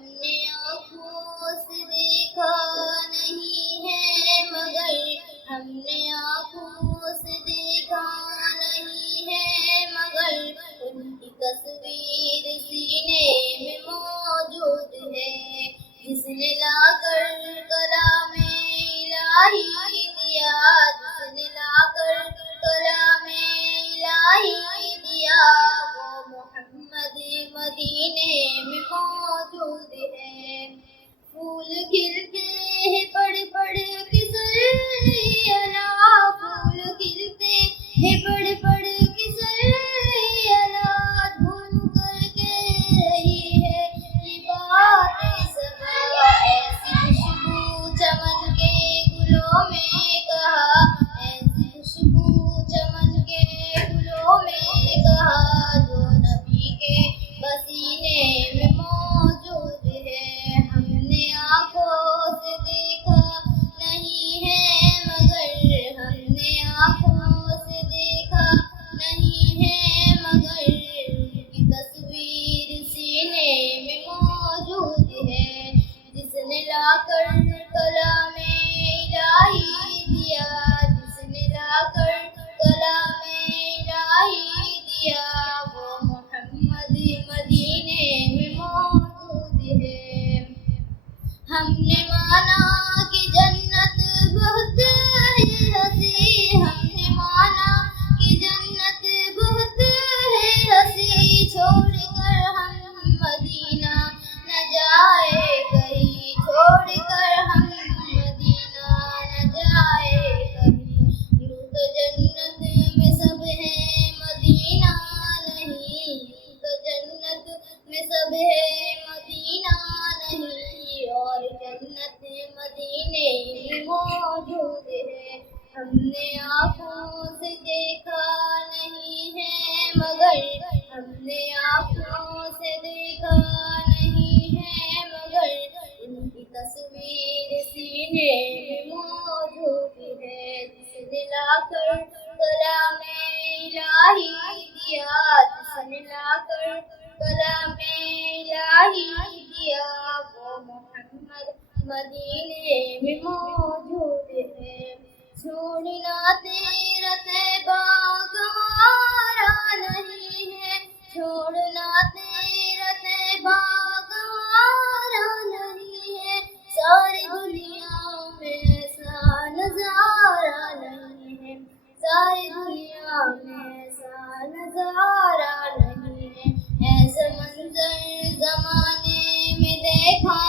نے آنکھوں سے دیکھا نہیں ہے مگر ہم نے آنکھوں سے دیکھا نہیں ہے مگر ان کی تصویر سینے میں موجود ہے، جس نے لا کر کلام الہی دیا، جس نے لا کر کلام الہی دیا، وہ محمد مدینے میں موجود ہے۔ پھول کھلتے ہیں پڑھ پڑھ کے سریا، پھول کھلتے ہیں پڑھ پڑھ کے سریا، دھوم کر کے رہی ہے یہ بات صبا، ایسی خوشبو چمن کے گلوں میں کہا، ایسی خوشبو چمن کے گلوں میں کہا، جو نبی کے پسینے میں موجود ہے۔ ہم نے آنکھوں سے دیکھا نہیں ہے مگر ہم نے آنکھوں سے دیکھا نہیں ہے مگر ان کی تصویر سینے میں موجود ہے، جس نے لا کر کلام الہی دیا، جس نے لا کر کلام الہی دیا، وہ محمد مدینے میں موجود ہے۔ ہم نے مانا کہ جنت بہت ہے ہنسی، ہم نے مانا کہ جنت بہت ہے ہنسی، چھوڑ کر ہم مدینہ نہ جائے کہیں، چھوڑ کر ہم مدینہ نہ جائے کہیں، یوں تو جنت میں سب ہے مدینہ نہیں، یوں تو جنت میں سب ہے مدینہ نہیں، اور جنت مدینے میں موجود ہے۔ ہم نے آنکھوں سے دیکھا نہیں ہے مگر ہم نے آنکھوں سے دیکھا نہیں ہے مگر ان کی تصویر سینے میں موجود ہے، جس نے لا کر کلام الہی دیا، جس نے لا کر کلام الہی دیا، وہ محمد مدینے میں موجود ہے۔ چھوڑنا تیرا طیبہ گوارا نہیں ہے، چھوڑنا تیرا طیبہ گوارا نہیں ہے، ساری دنیا میں ایسا نظارہ نہیں ہے، ساری دنیا میں ایسا نظارہ نہیں ہے، ایسا منظر زمانے میں دیکھا